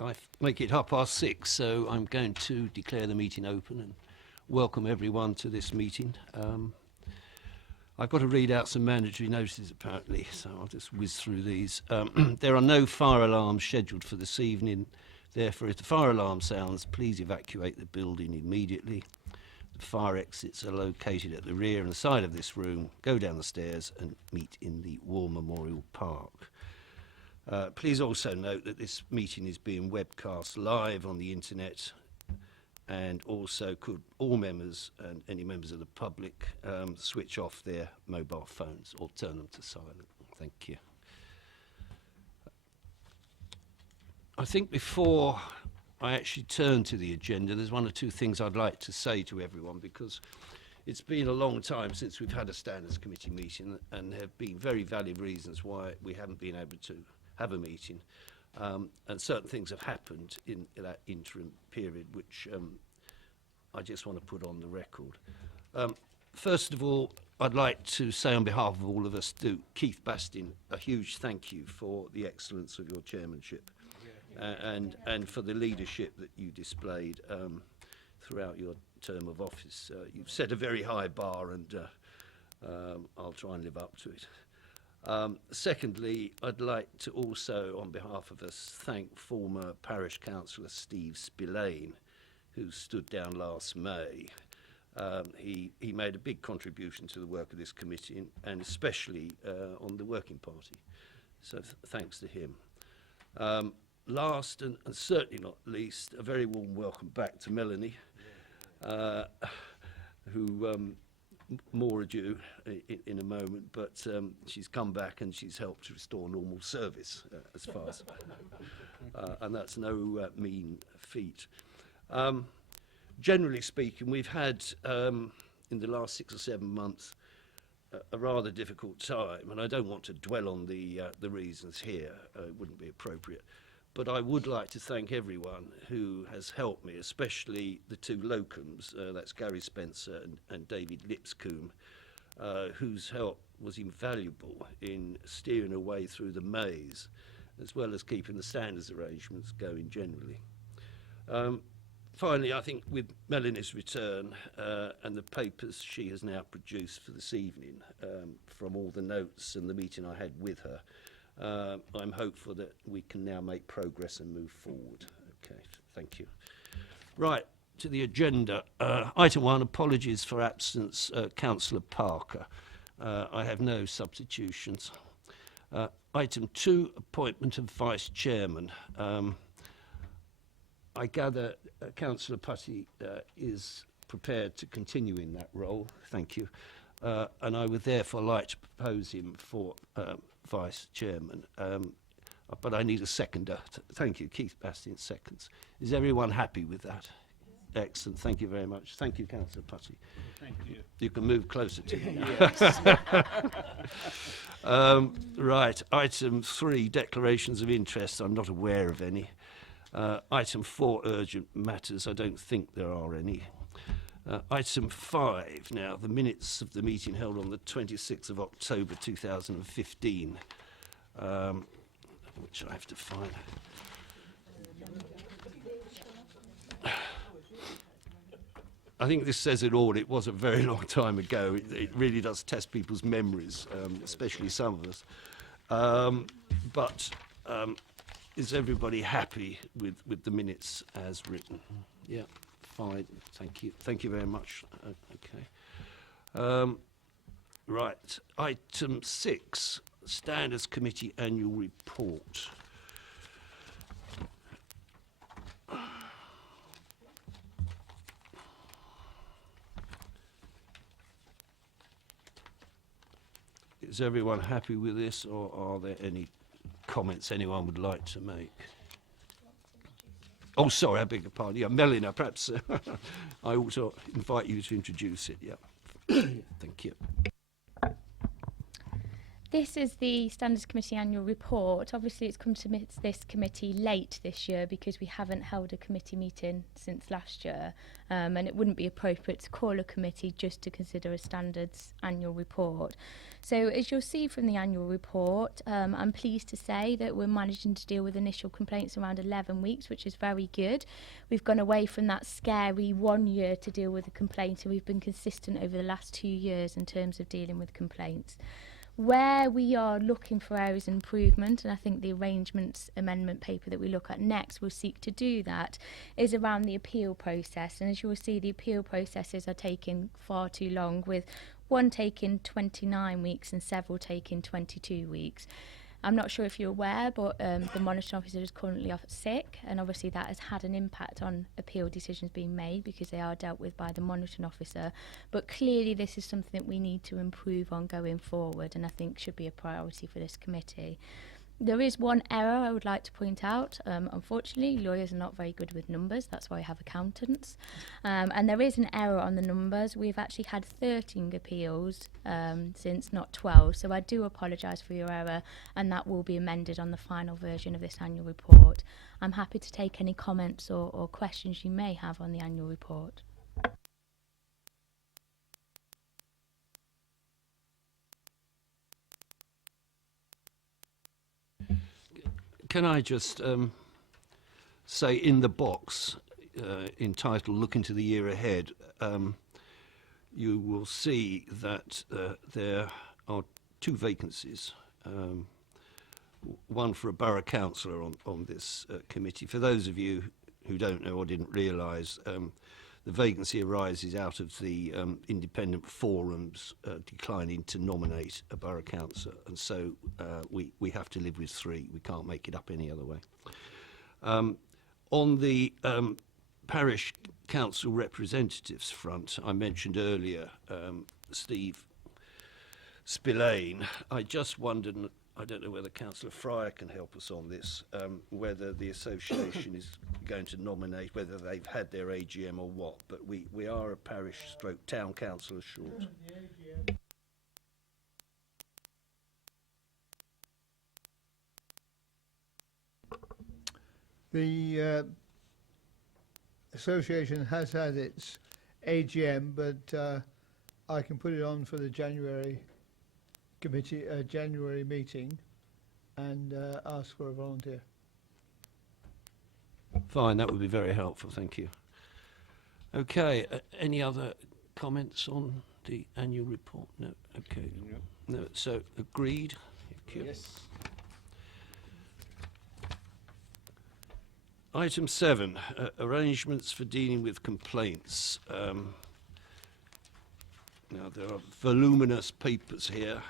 I make it 6:30, so I'm going to declare the meeting open and welcome everyone to this meeting. I've got to read out some mandatory notices apparently, so I'll just whiz through these. There are no fire alarms scheduled for this evening. Therefore, if the fire alarm sounds, please evacuate the building immediately. The fire exits are located at the rear and side of this room. Go down the stairs and meet in the War Memorial Park. Please also note that this meeting is being webcast live on the internet, and also could all members and any members of the public switch off their mobile phones or turn them to silent. Thank you. I think before I actually turn to the agenda, there's one or two things I'd like to say to everyone, because it's been a long time since we've had a Standards Committee meeting, and there have been very valid reasons why we haven't been able to have a meeting, and certain things have happened in that interim period which I just want to put on the record. First of all, I'd like to say on behalf of all of us to Keith Bastin a huge thank you for the excellence of your chairmanship, and for the leadership that you displayed throughout your term of office. You've set a very high bar, and I'll try and live up to it. Secondly, I'd like to also, on behalf of us, thank former Parish Councillor Steve Spillane, who stood down last May. He made a big contribution to the work of this committee, and especially on the Working Party. So thanks to him. Last and certainly not least, a very warm welcome back to Melanie, who more ado in a moment, but she's come back and she's helped to restore normal service as far as, and that's no mean feat. Generally speaking, we've had in the last 6 or 7 months a rather difficult time, and I don't want to dwell on the reasons here. It wouldn't be appropriate. But I would like to thank everyone who has helped me, especially the two locums, that's Gary Spencer and David Lipscombe, whose help was invaluable in steering a way through the maze, as well as keeping the standards arrangements going generally. Finally, I think with Melanie's return and the papers she has now produced for this evening, from all the notes and the meeting I had with her, I'm hopeful that we can now make progress and move forward. Okay, thank you. Right, to the agenda. Item 1, apologies for absence, Councillor Parker. I have no substitutions. Item 2, appointment of Vice Chairman. I gather Councillor Putty is prepared to continue in that role. Thank you. And I would therefore like to propose him for Vice Chairman, but I need a seconder. Thank you. Keith Bastin seconds. Is everyone happy with that? Excellent. Thank you very much. Thank you, Councillor Putty. Thank you. You can move closer to me. Yes. Right. Item 3, declarations of interest. I'm not aware of any. Item 4, urgent matters. I don't think there are any. Item 5, now, the minutes of the meeting held on the 26th of October 2015, which I have to find. I think this says it all. It was a very long time ago. It really does test people's memories, especially some of us. But is everybody happy with the minutes as written? Yeah. Fine, thank you. Thank you very much. Okay. Right. Item 6, Standards Committee Annual Report. Is everyone happy with this, or are there any comments anyone would like to make? Oh, sorry, I beg your pardon. Yeah, Melina, perhaps I also invite you to introduce it. Yeah. Thank you. This is the Standards Committee annual report. Obviously, it's come to this committee late this year because we haven't held a committee meeting since last year, and it wouldn't be appropriate to call a committee just to consider a standards annual report. So, as you'll see from the annual report, I'm pleased to say that we're managing to deal with initial complaints around 11 weeks, which is very good. We've gone away from that scary 1 year to deal with a complaint, and we've been consistent over the last 2 years in terms of dealing with complaints. Where we are looking for areas of improvement, and I think the arrangements amendment paper that we look at next will seek to do that, is around the appeal process. And as you will see, the appeal processes are taking far too long, with one taking 29 weeks and several taking 22 weeks. I'm not sure if you're aware, but the monitoring officer is currently off sick, and obviously that has had an impact on appeal decisions being made because they are dealt with by the monitoring officer. But clearly this is something that we need to improve on going forward, and I think should be a priority for this committee. There is one error I would like to point out. Unfortunately, lawyers are not very good with numbers. That's why I have accountants. And there is an error on the numbers. We've actually had 13 appeals since, not 12. So I do apologise for your error, and that will be amended on the final version of this annual report. I'm happy to take any comments or questions you may have on the annual report. Can I just say in the box entitled Look into the Year Ahead, you will see that there are 2 vacancies, one for a borough councillor on this committee. For those of you who don't know or didn't realise, the vacancy arises out of the independent forums declining to nominate a borough councillor, and so we have to live with 3. We can't make it up any other way. On the parish council representatives front, I mentioned earlier Steve Spillane. I just wondered, and I don't know whether Councillor Fryer can help us on this, whether the association is going to nominate, whether they've had their AGM or what, but we are a parish stroke town councillor short. The association has had its AGM, but I can put it on for the January committee, January meeting, and ask for a volunteer. Fine, that would be very helpful, thank you. Okay, any other comments on the annual report? No, okay. No, so agreed. Thank you. Yes. Item 7, arrangements for dealing with complaints. Now, there are voluminous papers here.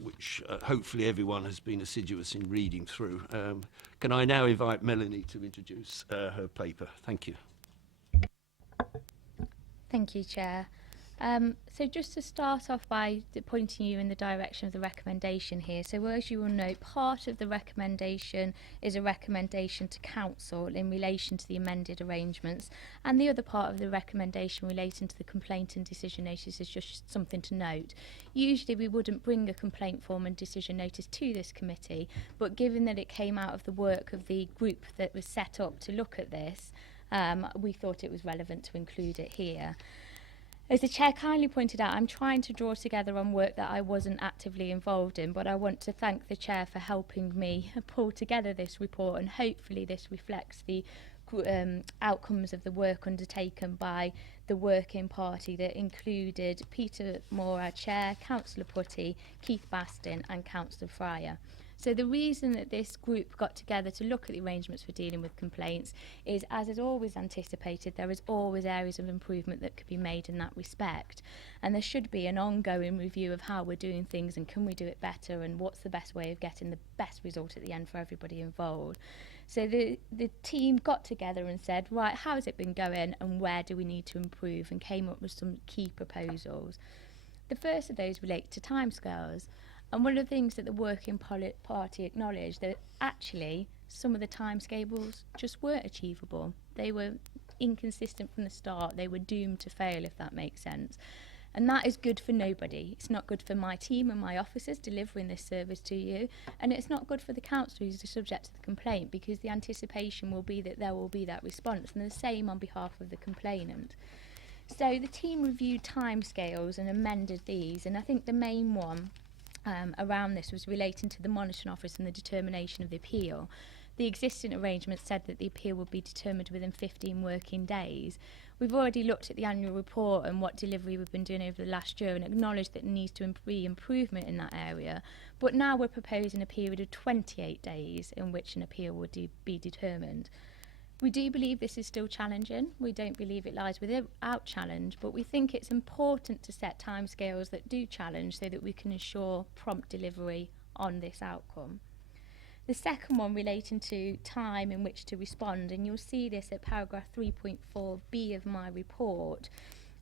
Which hopefully everyone has been assiduous in reading through. Can I now invite Melanie to introduce her paper? Thank you. Thank you, Chair. So just to start off by pointing you in the direction of the recommendation here. So as you will note, part of the recommendation is a recommendation to Council in relation to the amended arrangements, and the other part of the recommendation relating to the complaint and decision notice is just something to note. Usually we wouldn't bring a complaint form and decision notice to this committee, but given that it came out of the work of the group that was set up to look at this, we thought it was relevant to include it here. As the Chair kindly pointed out, I'm trying to draw together on work that I wasn't actively involved in, but I want to thank the Chair for helping me pull together this report, and hopefully this reflects the outcomes of the work undertaken by the working party that included Peter Moore, our Chair, Councillor Putty, Keith Bastin and Councillor Fryer. So the reason that this group got together to look at the arrangements for dealing with complaints is, as is always anticipated, there is always areas of improvement that could be made in that respect. And there should be an ongoing review of how we're doing things and can we do it better and what's the best way of getting the best result at the end for everybody involved. So the team got together and said, right, how has it been going and where do we need to improve, and came up with some key proposals. The first of those relate to timescales. And one of the things that the working party acknowledged, that actually some of the timescales just weren't achievable. They were inconsistent from the start, they were doomed to fail, if that makes sense. And that is good for nobody. It's not good for my team and my officers delivering this service to you, and it's not good for the council who's subject to the complaint, because the anticipation will be that there will be that response, and the same on behalf of the complainant. So the team reviewed timescales and amended these, and I think the main one around this was relating to the monitoring office and the determination of the appeal. The existing arrangement said that the appeal would be determined within 15 working days. We've already looked at the annual report and what delivery we've been doing over the last year and acknowledged that there needs to be improvement in that area. But now we're proposing a period of 28 days in which an appeal would be determined. We do believe this is still challenging. We don't believe it lies without challenge, but we think it's important to set timescales that do challenge so that we can ensure prompt delivery on this outcome. The second one relating to time in which to respond, and you'll see this at paragraph 3.4b of my report,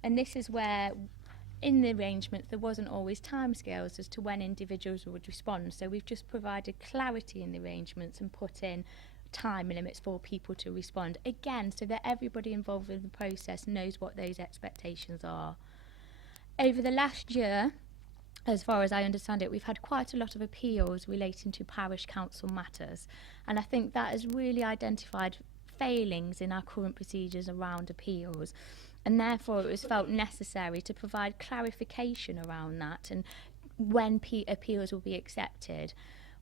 and this is where in the arrangement there wasn't always timescales as to when individuals would respond, so we've just provided clarity in the arrangements and put in time limits for people to respond, again so that everybody involved in the process knows what those expectations are. Over the last year, as far as I understand it, we've had quite a lot of appeals relating to parish council matters, and I think that has really identified failings in our current procedures around appeals, and therefore it was felt necessary to provide clarification around that and when appeals will be accepted.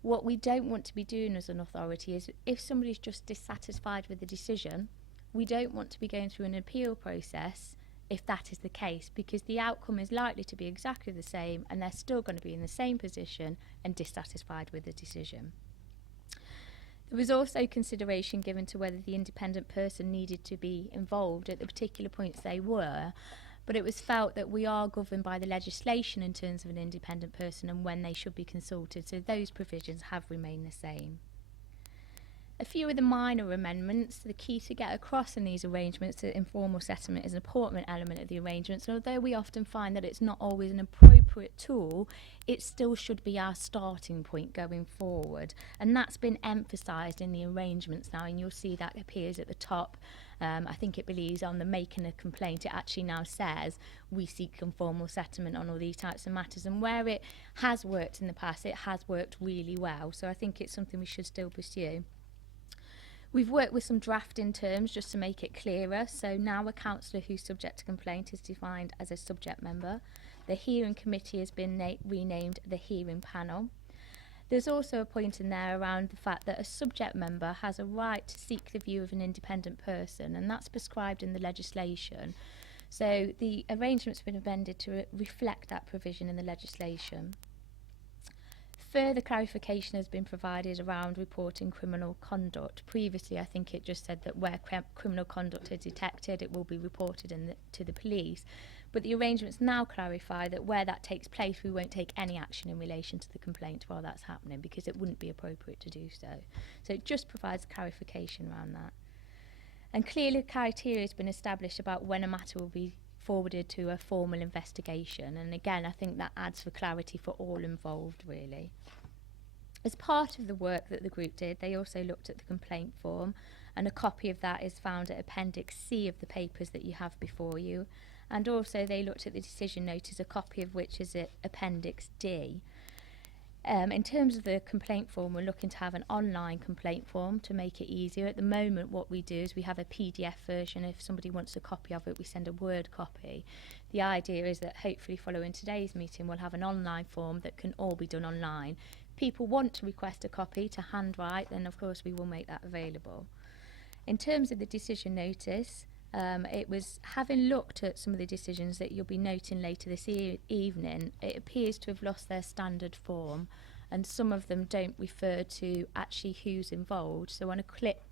What we don't want to be doing as an authority is, if somebody's just dissatisfied with the decision, we don't want to be going through an appeal process if that is the case, because the outcome is likely to be exactly the same and they're still going to be in the same position and dissatisfied with the decision. There was also consideration given to whether the independent person needed to be involved at the particular points they were, but it was felt that we are governed by the legislation in terms of an independent person and when they should be consulted, so those provisions have remained the same. A few of the minor amendments, the key to get across in these arrangements that informal settlement is an important element of the arrangements, and although we often find that it's not always an appropriate tool, it still should be our starting point going forward, and that's been emphasised in the arrangements now, and you'll see that appears at the top. I think it believes on the making a complaint, it actually now says we seek informal settlement on all these types of matters, and where it has worked in the past, it has worked really well, so I think it's something we should still pursue. We've worked with some drafting terms just to make it clearer, so now a councillor who's subject to complaint is defined as a subject member. The hearing committee has been renamed the hearing panel. There's also a point in there around the fact that a subject member has a right to seek the view of an independent person, and that's prescribed in the legislation. So the arrangement's been amended to reflect that provision in the legislation. Further clarification has been provided around reporting criminal conduct. Previously, I think it just said that where criminal conduct is detected, it will be reported to the police. But the arrangements now clarify that where that takes place, we won't take any action in relation to the complaint while that's happening, because it wouldn't be appropriate to do so. So it just provides clarification around that. And clearly criteria has been established about when a matter will be forwarded to a formal investigation, and again I think that adds for clarity for all involved really. As part of the work that the group did, they also looked at the complaint form, and a copy of that is found at Appendix C of the papers that you have before you, and also they looked at the decision notice, a copy of which is at Appendix D. In terms of the complaint form, we're looking to have an online complaint form to make it easier. At the moment, what we do is we have a PDF version. If somebody wants a copy of it, we send a Word copy. The idea is that hopefully following today's meeting, we'll have an online form that can all be done online. People want to request a copy to handwrite, then of course we will make that available. In terms of the decision notice, it was, having looked at some of the decisions that you'll be noting later this evening, it appears to have lost their standard form, and some of them don't refer to actually who's involved. So on a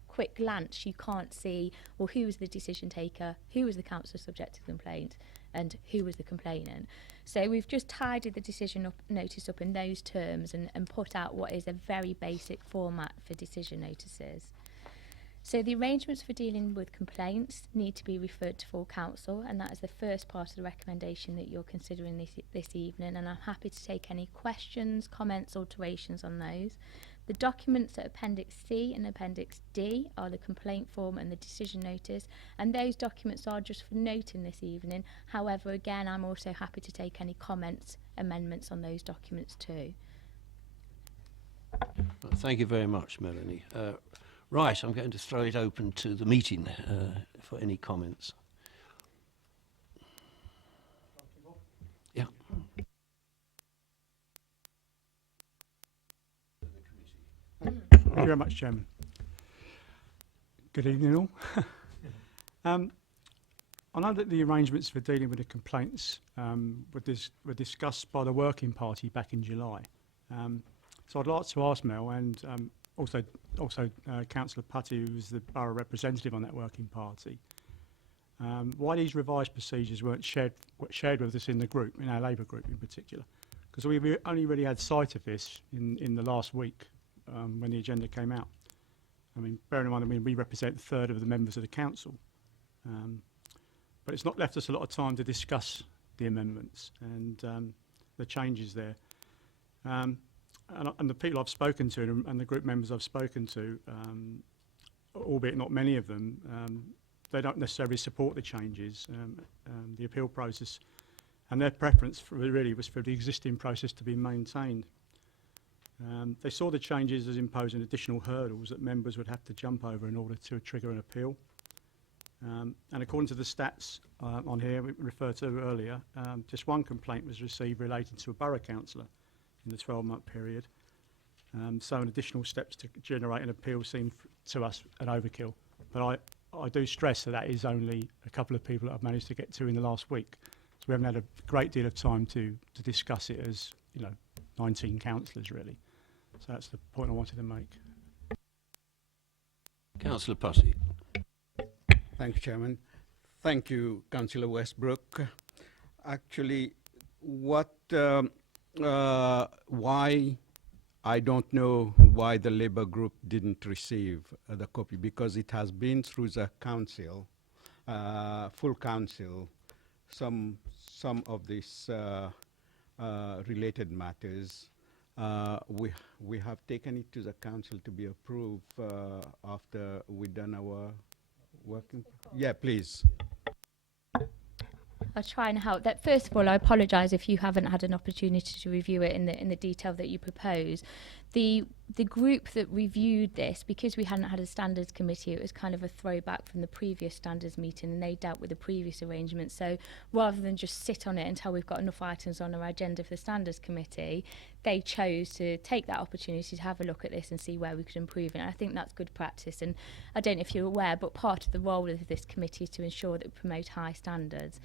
quick glance, you can't see, well, who was the decision taker, who was the councillor subject to complaint, and who was the complainant. So we've just tidied the decision notice up in those terms and put out what is a very basic format for decision notices. So the arrangements for dealing with complaints need to be referred to full council, and that is the first part of the recommendation that you're considering this evening, and I'm happy to take any questions, comments, alterations on those. The documents at Appendix C and Appendix D are the complaint form and the decision notice, and those documents are just for noting this evening. However, again, I'm also happy to take any comments, amendments on those documents too. Well, thank you very much, Melanie. Right, I'm going to throw it open to the meeting for any comments. Yeah. Thank you very much, Chairman. Good evening, all. I know that the arrangements for dealing with the complaints were discussed by the Working Party back in July. So I'd like to ask Mel and also Councillor Putty, who was the borough representative on that Working Party, why these revised procedures weren't shared with us in the group, in our Labour group in particular, because we only really had sight of this in the last week when the agenda came out. I mean, bearing in mind, we represent a third of the members of the council, but it's not left us a lot of time to discuss the amendments and the changes there. And the people I've spoken to and the group members I've spoken to, albeit not many of them, they don't necessarily support the changes, the appeal process, and their preference really was for the existing process to be maintained. They saw the changes as imposing additional hurdles that members would have to jump over in order to trigger an appeal. And according to the stats on here we referred to earlier, just one complaint was received relating to a borough councillor in the 12-month period. So an additional steps to generate an appeal seemed to us an overkill. But I do stress that is only a couple of people that I've managed to get to in the last week. So we haven't had a great deal of time to discuss it as, 19 councillors really. So that's the point I wanted to make. Councillor Putty. Thank you, Chairman. Thank you, Councillor Westbrook. Actually, why I don't know why the Labour group didn't receive the copy, because it has been through the council, full council, some of these related matters. We have taken it to the council to be approved after we've done our working. Yeah, please. I'll try and help. That first of all, I apologise if you haven't had an opportunity to review it in the detail that you propose. The group that reviewed this, because we hadn't had a standards committee, it was kind of a throwback from the previous standards meeting, and they dealt with the previous arrangements. So rather than just sit on it until we've got enough items on our agenda for the standards committee, they chose to take that opportunity to have a look at this and see where we could improve it. And I think that's good practice. And I don't know if you're aware, but part of the role of this committee is to ensure that we promote high standards.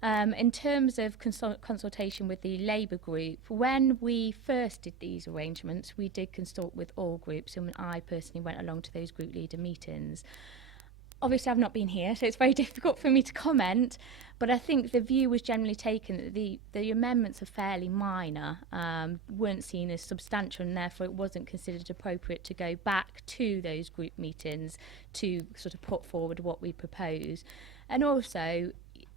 In terms of consultation with the Labour group, when we first did these arrangements, we did consult with all groups, and I personally went along to those group leader meetings. Obviously, I've not been here, so it's very difficult for me to comment, but I think the view was generally taken that the amendments are fairly minor, weren't seen as substantial, and therefore it wasn't considered appropriate to go back to those group meetings to sort of put forward what we propose. And also,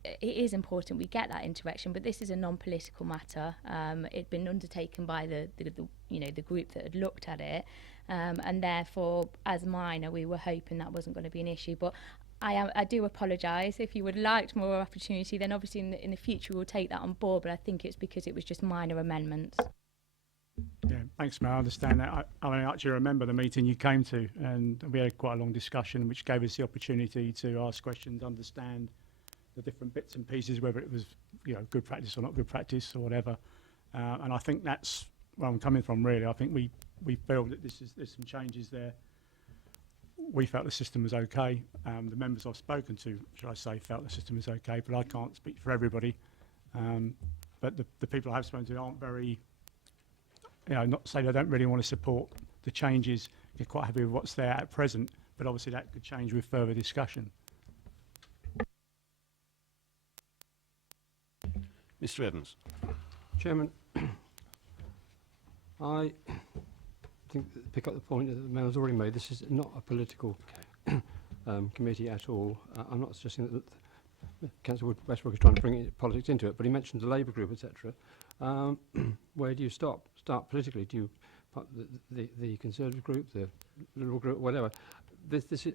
it is important we get that interaction, but this is a non-political matter. It'd been undertaken by the group that had looked at it, and therefore, as minor, we were hoping that wasn't going to be an issue. But I do apologise. If you would like more opportunity, then obviously in the future we'll take that on board. But I think it's because it was just minor amendments. Yeah, thanks, Mel. I understand that. I actually remember the meeting you came to, and we had quite a long discussion, which gave us the opportunity to ask questions, understand the different bits and pieces, whether it was good practice or not good practice or whatever. And I think that's where I'm coming from, really. I think we feel that there's some changes there. We felt the system was okay. The members I've spoken to, should I say, felt the system was okay, but I can't speak for everybody. But the people I have spoken to aren't very, not to say they don't really want to support the changes. They're quite happy with what's there at present, but obviously that could change with further discussion. Mr. Evans. Chairman, I think pick up the point that the member's already made. This is not a political committee at all. I'm not suggesting that Councillor Westbrook is trying to bring politics into it, but he mentioned the Labour group, etc. Where do you stop? Start politically? Do you the Conservative group, the Liberal group, whatever. This is,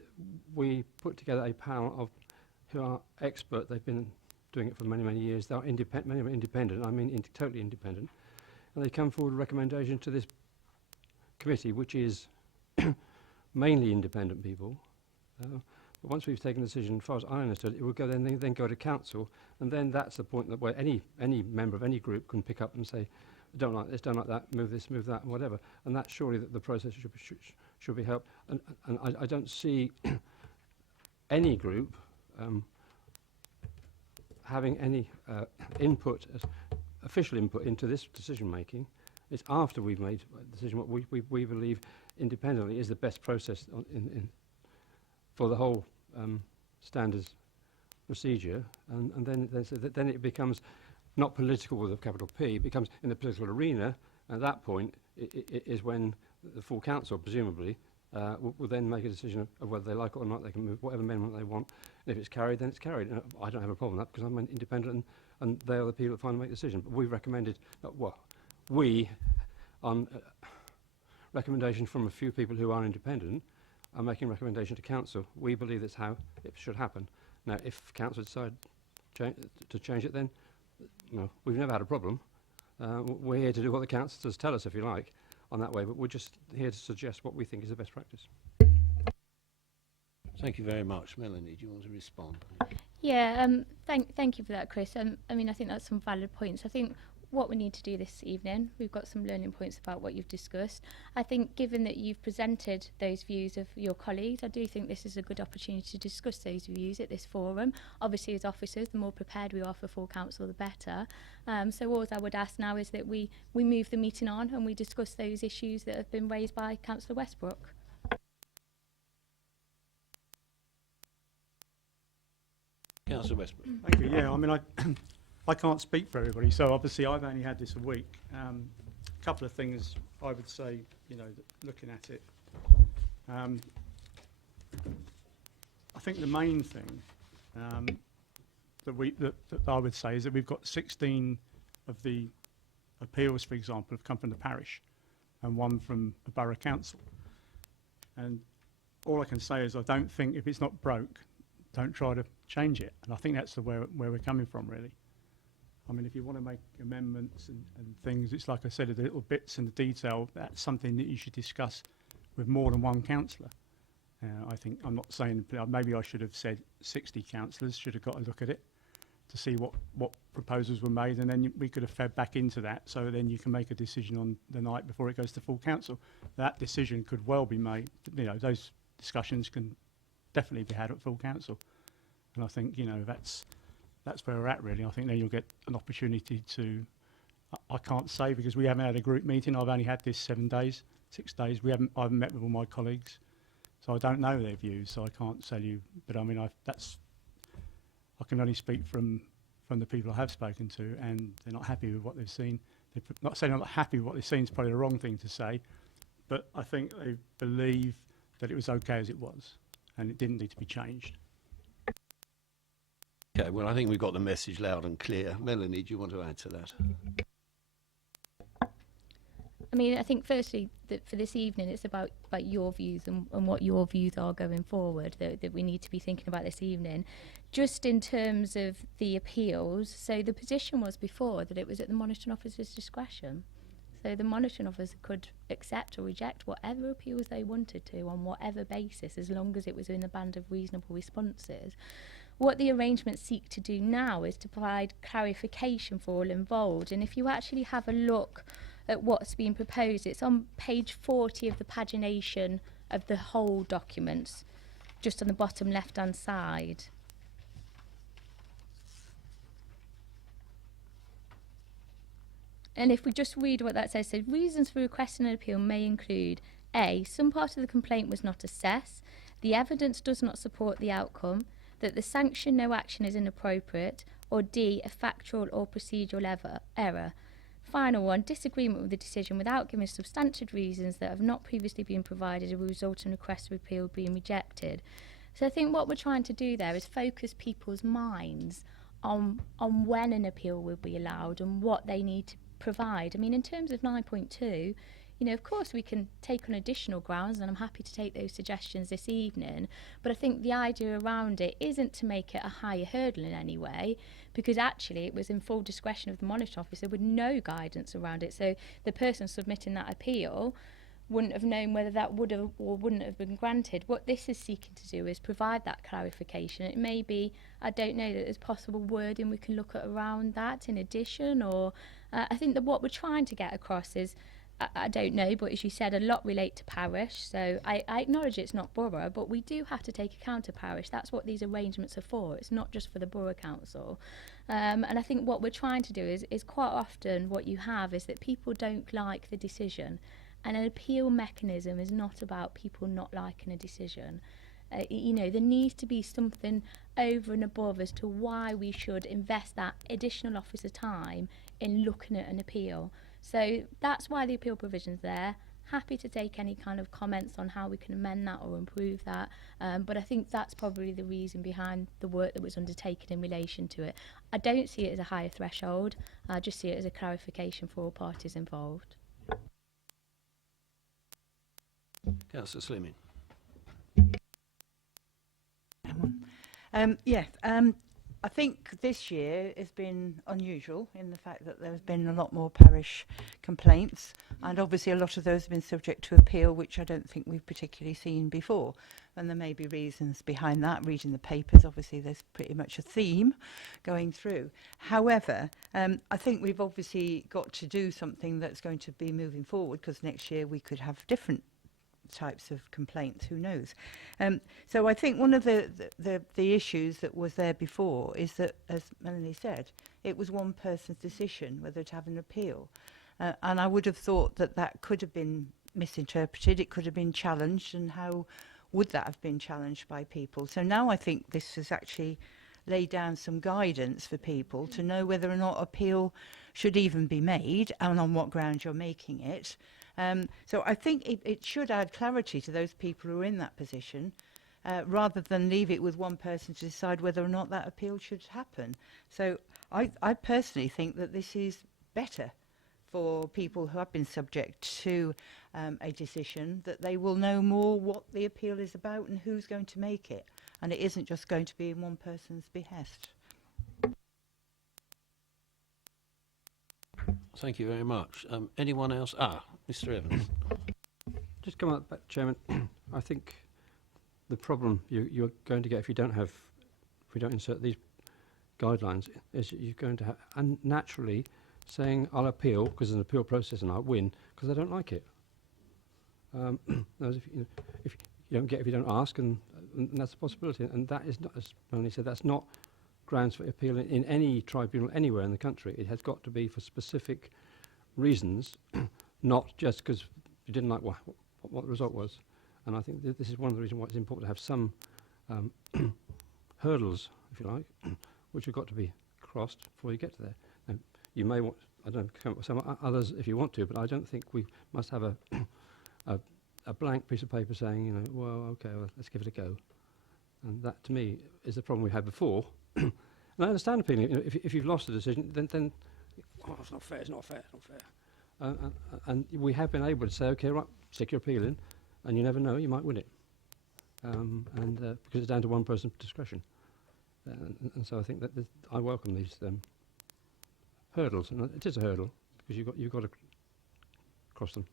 we put together a panel of who are expert. They've been doing it for many, many years. They are independent. Many of them independent. I mean, totally independent. And they come forward with a recommendation to this committee, which is mainly independent people. But once we've taken a decision, as far as I understood, it will go then go to council, and then that's the point that where any member of any group can pick up and say, don't like this, don't like that, move this, move that, whatever. And that's surely the process should be helped. And I don't see any group having any input, official input into this decision making. It's after we've made a decision what we believe independently is the best process for the whole standards procedure, and then it becomes not political with a capital P, it becomes in the political arena. At that point is when the full council presumably will then make a decision of whether they like it or not. They can move whatever amendment they want, and if it's carried, then it's carried. And I don't have a problem with that because I'm an independent, and they are the people that finally make the decision. But we've recommended that we, on recommendation from a few people who are independent, are making a recommendation to council. We believe that's how it should happen. Now, if council decide to change it, then we've never had a problem. We're here to do what the councillors tell us, if you like, on that way, but we're just here to suggest what we think is the best practice. Thank you very much. Melanie, do you want to respond? Yeah, thank you for that, Chris. I mean, I think that's some valid points. I think what we need to do this evening, we've got some learning points about what you've discussed. I think given that you've presented those views of your colleagues, I do think this is a good opportunity to discuss those views at this forum. Obviously, as officers, the more prepared we are for full council, the better. So all I would ask now is that we move the meeting on and we discuss those issues that have been raised by Councillor Westbrook. Councillor Westbrook. Thank you. Yeah, I mean, I can't speak for everybody, so obviously I've only had this a week. A couple of things I would say, looking at it. I think the main thing that I would say is that we've got 16 of the appeals, for example, have come from the parish and one from the borough council. And all I can say is I don't think if it's not broke, don't try to change it. And I think that's where we're coming from, really. I mean, if you want to make amendments and things, it's like I said, the little bits and the detail, that's something that you should discuss with more than one councillor. I think, I'm not saying, maybe I should have said 60 councillors should have got a look at it to see what proposals were made, and then we could have fed back into that, so then you can make a decision on the night before it goes to full council. That decision could well be made, those discussions can definitely be had at full council. And I think, that's where we're at, really. I think then you'll get an opportunity to, I can't say because we haven't had a group meeting. I've only had this 6 days. I haven't met with all my colleagues, so I don't know their views, so I can't tell you. But I mean, I can only speak from the people I have spoken to, and they're not happy with what they've seen. They're not saying they're not happy with what they've seen is probably the wrong thing to say, but I think they believe that it was okay as it was, and it didn't need to be changed. Okay, well, I think we've got the message loud and clear. Melanie, do you want to add to that? I mean, I think firstly that for this evening it's about your views and what your views are going forward that we need to be thinking about this evening. Just in terms of the appeals, so the position was before that it was at the monitoring officer's discretion. So the monitoring officer could accept or reject whatever appeals they wanted to on whatever basis, as long as it was in a band of reasonable responses. What the arrangements seek to do now is to provide clarification for all involved. And if you actually have a look at what's been proposed, it's on page 40 of the pagination of the whole documents, just on the bottom left-hand side. And if we just read what that says, reasons for requesting an appeal may include A, some part of the complaint was not assessed, the evidence does not support the outcome, that the sanction no action is inappropriate, or D, a factual or procedural error. Final one, disagreement with the decision without giving substantive reasons that have not previously been provided as a result in request of appeal being rejected. So I think what we're trying to do there is focus people's minds on when an appeal will be allowed and what they need to provide. I mean, in terms of 9.2, you know, of course we can take on additional grounds, and I'm happy to take those suggestions this evening, but I think the idea around it isn't to make it a higher hurdle in any way, because actually it was in full discretion of the monitoring officer with no guidance around it. So the person submitting that appeal wouldn't have known whether that would have or wouldn't have been granted. What this is seeking to do is provide that clarification. It may be, I don't know, that there's possible wording we can look at around that in addition, or I think that what we're trying to get across is, I don't know, but as you said, a lot relate to parish, so I acknowledge it's not borough, but we do have to take account of parish. That's what these arrangements are for. It's not just for the borough council. And I think what we're trying to do is quite often what you have is that people don't like the decision. And an appeal mechanism is not about people not liking a decision. You know, there needs to be something over and above as to why we should invest that additional officer time in looking at an appeal. So that's why the appeal provision's there. Happy to take any kind of comments on how we can amend that or improve that. But I think that's probably the reason behind the work that was undertaken in relation to it. I don't see it as a higher threshold. I just see it as a clarification for all parties involved. Councillor Slimming. Yes, I think this year has been unusual in the fact that there's been a lot more parish complaints, and obviously a lot of those have been subject to appeal, which I don't think we've particularly seen before. And there may be reasons behind that. Reading the papers, obviously there's pretty much a theme going through. However, I think we've obviously got to do something that's going to be moving forward, because next year we could have different types of complaints, who knows. So I think one of the issues that was there before is that, as Melanie said, it was one person's decision whether to have an appeal. And I would have thought that that could have been misinterpreted, it could have been challenged, and how would that have been challenged by people? So now I think this has actually laid down some guidance for people to know whether or not appeal should even be made, and on what grounds you're making it. So I think it should add clarity to those people who are in that position, rather than leave it with one person to decide whether or not that appeal should happen. So I personally think that this is better for people who have been subject to a decision, that they will know more what the appeal is about and who's going to make it. And it isn't just going to be in one person's behest. Thank you very much. Anyone else? Mr. Evans. Just come up, Chairman. I think the problem you're going to get if we don't insert these guidelines is you're going to have unnaturally saying I'll appeal because there's an appeal process and I'll win because I don't like it. If you don't get, if you don't ask, and that's a possibility, and that is not, as Melanie said, that's not grounds for appeal in any tribunal anywhere in the country. It has got to be for specific reasons, not just because you didn't like what the result was. And I think this is one of the reasons why it's important to have some hurdles, if you like, which have got to be crossed before you get to there. Now, you may want, I don't know, come up with some others if you want to, but I don't think we must have a blank piece of paper saying, you know, well, okay, well, let's give it a go. And that, to me, is the problem we had before. And I understand appealing. You know, if you've lost a decision, then oh, it's not fair, it's not fair, it's not fair. And we have been able to say, okay, right, stick your appeal in, and you never know, you might win it. Because it's down to one person's discretion. And so I think that I welcome these hurdles, and it is a hurdle because you've got to cross them.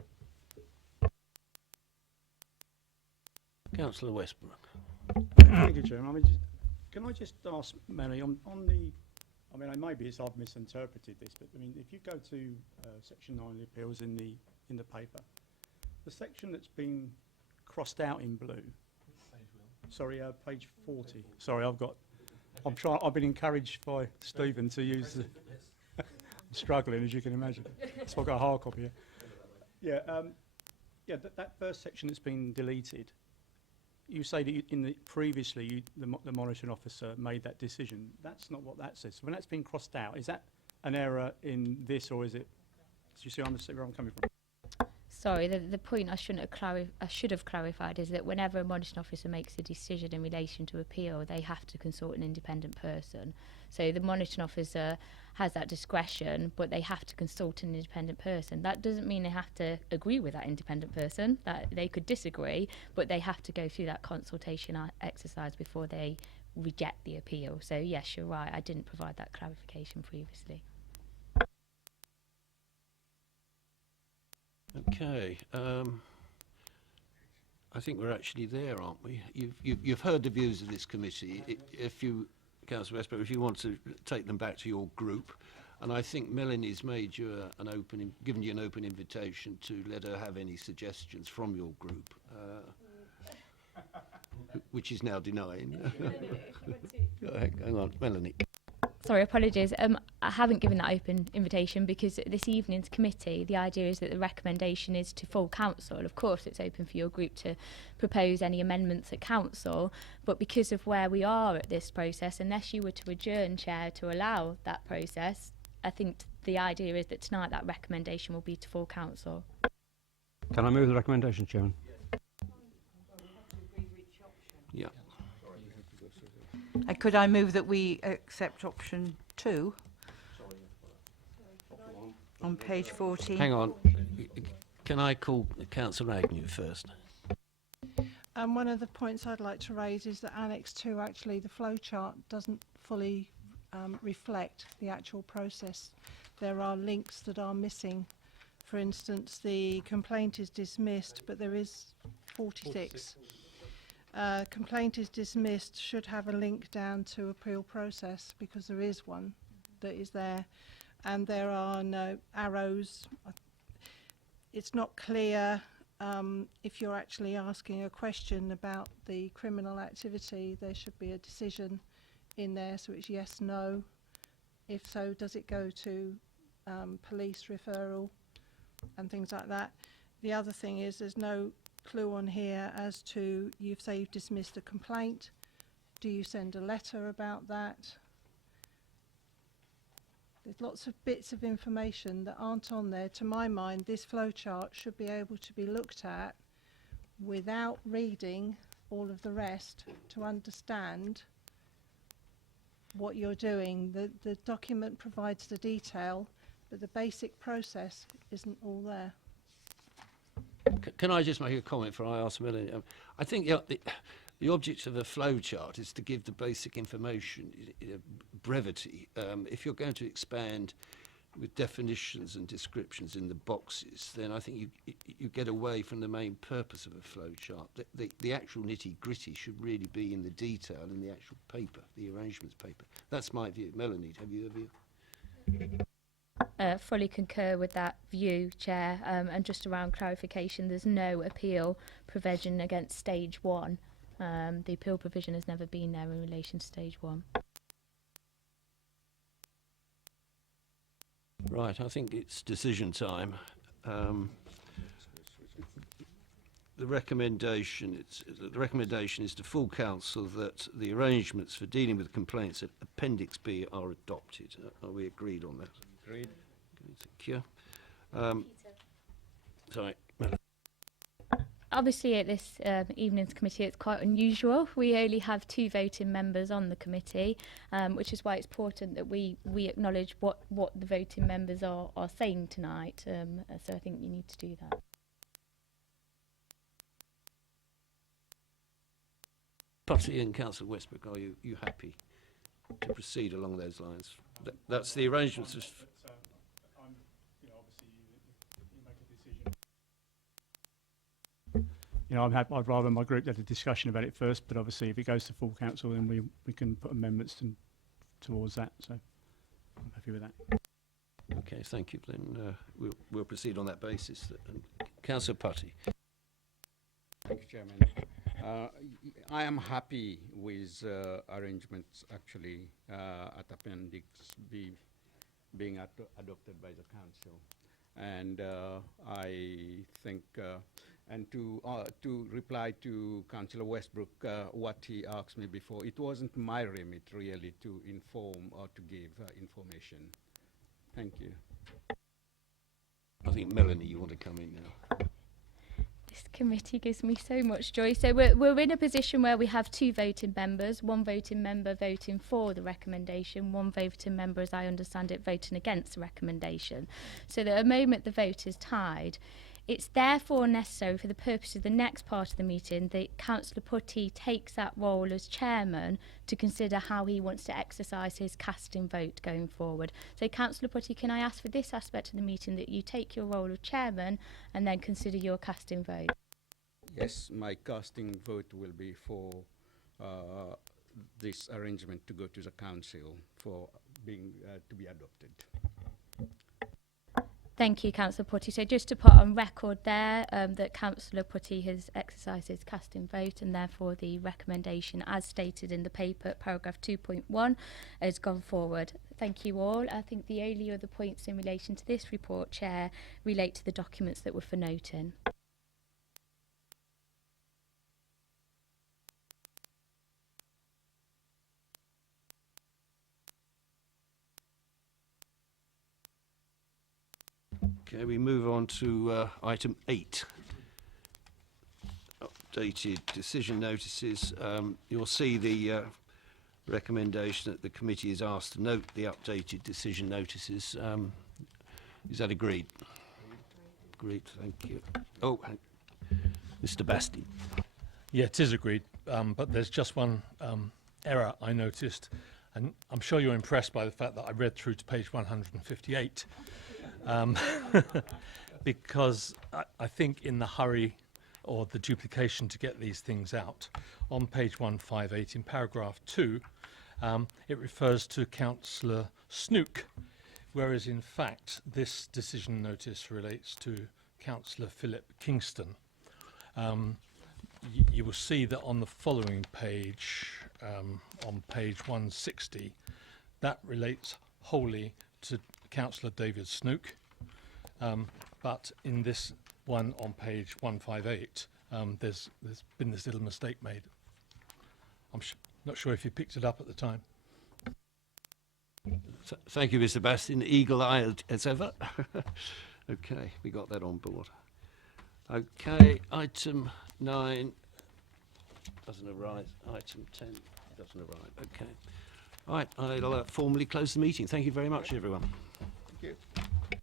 Councillor Westbrook. Thank you, Chairman. I mean, can I just ask Melanie on the? I mean, maybe I've misinterpreted this, but I mean, if you go to section 9 of the appeals in the paper, the section that's been crossed out in blue. Sorry, page 40. Sorry, I've been encouraged by Stephen to use the. I'm struggling, as you can imagine. So I've got a hard copy here. Yeah, that first section that's been deleted. You say that previously the monitoring officer made that decision. That's not what that says. So when that's been crossed out, is that an error in this, or is it? Do you see where I'm coming from? Sorry, the point I should have clarified is that whenever a monitoring officer makes a decision in relation to appeal, they have to consult an independent person. So the monitoring officer has that discretion, but they have to consult an independent person. That doesn't mean they have to agree with that independent person. That they could disagree, but they have to go through that consultation exercise before they reject the appeal. So yes, you're right. I didn't provide that clarification previously. Okay. I think we're actually there, aren't we? You've heard the views of this committee. If you, Councillor Westbrook, if you want to take them back to your group, and I think Melanie's made you given you an open invitation to let her have any suggestions from your group, which is now denying. Go ahead, hang on, Melanie. Sorry, apologies. I haven't given that open invitation because this evening's committee, the idea is that the recommendation is to full council. Of course, it's open for your group to propose any amendments at council, but because of where we are at this process, unless you were to adjourn, Chair, to allow that process, I think the idea is that tonight that recommendation will be to full council. Can I move the recommendation, Chairman? Yeah. Could I move that we accept option 2 on page 14? Hang on. Can I call Councillor Agnew first? One of the points I'd like to raise is that Annex 2, actually, the flowchart doesn't fully reflect the actual process. There are links that are missing. For instance, the complaint is dismissed, but there is 46. Complaint is dismissed should have a link down to appeal process, because there is one that is there, and there are no arrows. It's not clear if you're actually asking a question about the criminal activity. There should be a decision in there, so it's yes, no. If so, does it go to police referral and things like that. The other thing is there's no clue on here as to, you've dismissed a complaint. Do you send a letter about that? There's lots of bits of information that aren't on there. To my mind, this flowchart should be able to be looked at without reading all of the rest to understand what you're doing. The document provides the detail, but the basic process isn't all there. Can I just make a comment before I ask Melanie? I think the object of a flowchart is to give the basic information, brevity. If you're going to expand with definitions and descriptions in the boxes, then I think you get away from the main purpose of a flowchart. The actual nitty-gritty should really be in the detail in the actual paper, the arrangements paper. That's my view. Melanie, have you a view? Fully concur with that view, Chair, and just around clarification, there's no appeal provision against stage 1. The appeal provision has never been there in relation to stage 1. Right, I think it's decision time. The recommendation is to full council that the arrangements for dealing with complaints at Appendix B are adopted. Are we agreed on that? Agreed. Thank you. Sorry. Obviously, at this evening's committee, it's quite unusual. We only have 2 voting members on the committee, which is why it's important that we acknowledge what the voting members are saying tonight. So I think you need to do that. Putty and Councillor Westbrook, are you happy to proceed along those lines? That's the arrangements. I'd rather my group had a discussion about it first, but obviously if it goes to full council, then we can put amendments towards that. So I'm happy with that. Okay, thank you. Then we'll proceed on that basis. Councillor Putty. Thank you, Chairman. I am happy with arrangements actually at Appendix B being adopted by the council, and I think. And to reply to Councillor Westbrook, what he asked me before, it wasn't my remit really to inform or to give information. Thank you. I think Melanie, you want to come in now. This committee gives me so much joy. So we're in a position where we have 2 voting members, 1 voting member voting for the recommendation, 1 voting member, as I understand it, voting against the recommendation. So that at the moment the vote is tied. It's therefore necessary for the purpose of the next part of the meeting that Councillor Putty takes that role as chairman to consider how he wants to exercise his casting vote going forward. So Councillor Putty, can I ask for this aspect of the meeting that you take your role of chairman and then consider your casting vote? Yes, my casting vote will be for this arrangement to go to the council for being to be adopted. Thank you, Councillor Putty. So just to put on record there that Councillor Putty has exercised his casting vote and therefore the recommendation as stated in the paper, paragraph 2.1, has gone forward. Thank you all. I think the only other points in relation to this report, Chair, relate to the documents that were for noting. Okay, we move on to item 8. Updated decision notices. You'll see the recommendation that the committee is asked to note the updated decision notices. Is that agreed? Agreed, thank you. Oh, Mr. Basti. Yeah, it is agreed, but there's just one error I noticed, and I'm sure you're impressed by the fact that I read through to page 158. Because I think in the hurry or the duplication to get these things out, on page 158 in paragraph 2, it refers to Councillor Snook, whereas in fact this decision notice relates to Councillor Philip Kingston. You will see that on the following page, on page 160, that relates wholly to Councillor David Snook, but in this one on page 158, there's been this little mistake made. I'm not sure if you picked it up at the time. Thank you, Mr. Bastin. Eagle-eyed as ever. Okay, we got that on board. Okay, item 9 doesn't arise. Item 10 doesn't arrive. Okay. All right, I'll formally close the meeting. Thank you very much, everyone. Thank you.